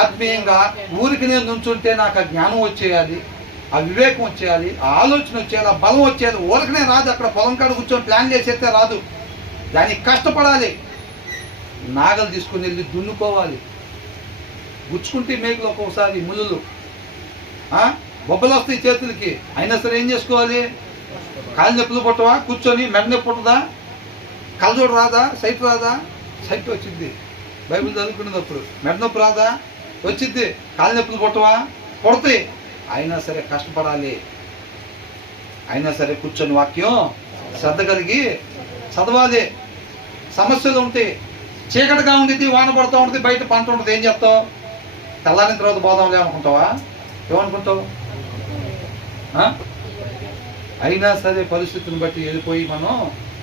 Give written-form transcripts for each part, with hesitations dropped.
ఆత్మీయంగా ఊరికి నేను నుంచుంటే నాకు ఆ జ్ఞానం వచ్చేయాలి, ఆ వివేకం వచ్చేయాలి, ఆ ఆలోచన వచ్చేయాలి, ఆ బలం వచ్చేయాలి. ఊరికనే రాదు. అక్కడ పొలం కాడ కూర్చొని ప్లాన్ చేసేస్తే రాదు. దానికి కష్టపడాలి. నాగలు తీసుకుని వెళ్ళి దున్నుకోవాలి. గుచ్చుకుంటే మేకులు ఒక్కొక్కసారి ముళ్ళు, బొబ్బలు వస్తాయి చేతులకి. అయినా సరే ఏం చేసుకోవాలి? కాలు నొప్పులు పుట్టవా? కూర్చొని మెడ నొప్పి పుట్టదా? కలజోడు రాదా? సైట్ రాదా? సైట్ వచ్చింది బైబిల్ చదువుకునేటప్పుడు. మెడ నొప్పి రాదా? వచ్చింది. కాలు నొప్పులు పుట్టవా? పుడతాయి. అయినా సరే కష్టపడాలి. అయినా సరే కూర్చొని వాక్యం శ్రద్ధ కలిగి చదవాలి. సమస్యలు ఉంటాయి. చీకటిగా ఉండేది, వాన పడుతూ ఉంటుంది, బయట పంట ఉంటుంది. ఏం చేస్తావు? తెల్లారిన తర్వాత పోదాంలే అనుకుంటావా? ఏమనుకుంటావు? అయినా సరే పరిస్థితిని బట్టి వెళ్ళిపోయి మనం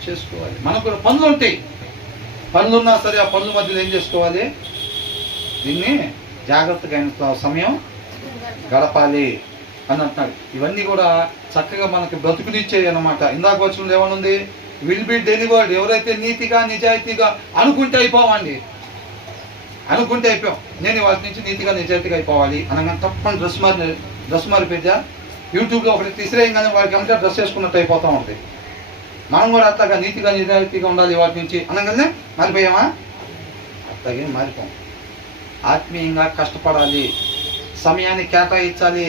చేసుకోవాలి. మనకు పనులు ఉంటాయి. పనులున్నా సరే ఆ పనుల మధ్యలో ఏం చేసుకోవాలి? దీన్ని జాగ్రత్తగా సమయం గడపాలి అని అంటున్నాడు. ఇవన్నీ కూడా చక్కగా మనకి బ్రతుకునిచ్చేవి అన్నమాట. ఇందాక వచ్చిన ఏమనుంది? Will be delivered. ఎవరైతే నీతిగా నిజాయితీగా అనుకుంటే అయిపోవండి. అనుకుంటే అయిపోయాం. నేను వాటి నుంచి నీతిగా నిజాయితీగా అయిపోవాలి అనగా తప్పని డ్రెస్ మారిపోయా. యూట్యూబ్లో ఒకటి తీసిరేయంగానే వాడికి అంతా డ్రెస్ వేసుకున్నట్టు అయిపోతూ ఉంటుంది. మనం కూడా అట్లాగా నీతిగా నిజాయితీగా ఉండాలి వాటి నుంచి అనగానే మారిపోయామా? అట్లాగే మారిపోం. ఆత్మీయంగా కష్టపడాలి. సమయాన్ని కేటాయించాలి.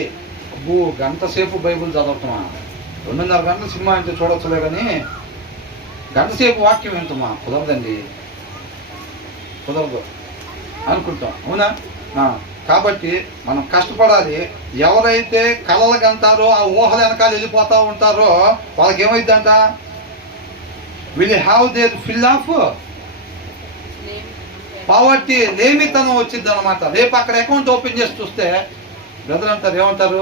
అబ్బో గంట సేపు బైబుల్ చదువుతామా? 2.5 గంటల సినిమా అంటే చూడొచ్చులే, కానీ గంట సేపు వాక్యం వింటామా? కుదరదండి, కుదరదు అనుకుంటాం. అవునా? కాబట్టి మనం కష్టపడాలి. ఎవరైతే కలలు అంటారో, ఆ ఊహల వెనకాల వెళ్ళిపోతూ ఉంటారో వాళ్ళకి ఏమైందంట? Will have their fill of poverty. లేమితనం వచ్చింది అనమాట. రేపు అక్కడ అకౌంట్ ఓపెన్ చేసి చూస్తే బ్రదర్ అంటారు, ఏమంటారు?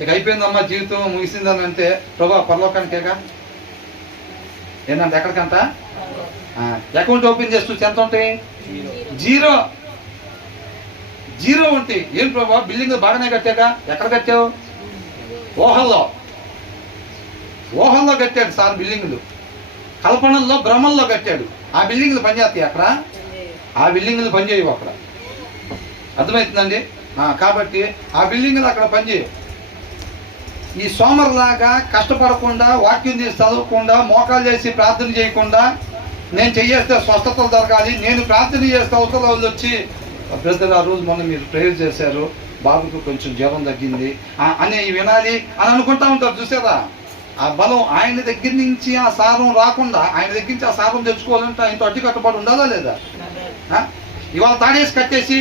ఇక అయిపోయిందమ్మా, జీవితం ముగిసిందని అంటే, ప్రభా పరలోకానికేగా. ఏంటంటే ఎక్కడికంట? అకౌంట్ ఓపెన్ చేసి చూస్తే ఎంత ఉంటాయి? జీరో. జీరో ఉంటాయి. ఏం ప్రభా బిల్డింగ్ బాగానే కట్టాక? ఎక్కడ కట్టావు? ఊహల్లో కట్టాడు సార్ బిల్డింగ్లు. కల్పనల్లో భ్రమంలో కట్టాడు. ఆ బిల్డింగ్లు పనిచేస్తాయి అక్కడ? ఆ బిల్డింగ్లు పనిచేయవు అక్కడ. అర్థమవుతుందండి? కాబట్టి ఆ బిల్డింగ్లు అక్కడ పనిచేయవు. ఈ సోమరులాగా కష్టపడకుండా, వాక్యం తీసి చదవకుండా, మోకాలు చేసి ప్రార్థన చేయకుండా, నేను చేస్తే స్వస్థతలు దొరకాలి, నేను ప్రార్థన చేస్తే అవతల వాళ్ళు వచ్చి, బ్రదర్ ఆ రోజు మొన్న మీరు ప్రేయర్ చేశారు, బాబుకు కొంచెం జ్వరం తగ్గింది అని వినాలి అని అనుకుంటా ఉంటారు. చూసారా? ఆ బలం ఆయన దగ్గర నుంచి ఆ సారం రాకుండా, ఆయన దగ్గర నుంచి ఆ సారం తెచ్చుకోవాలంటే ఆయనతో అడ్డు కట్టబడి ఉండాలా లేదా? ఇవాళ తాడేసి కట్టేసి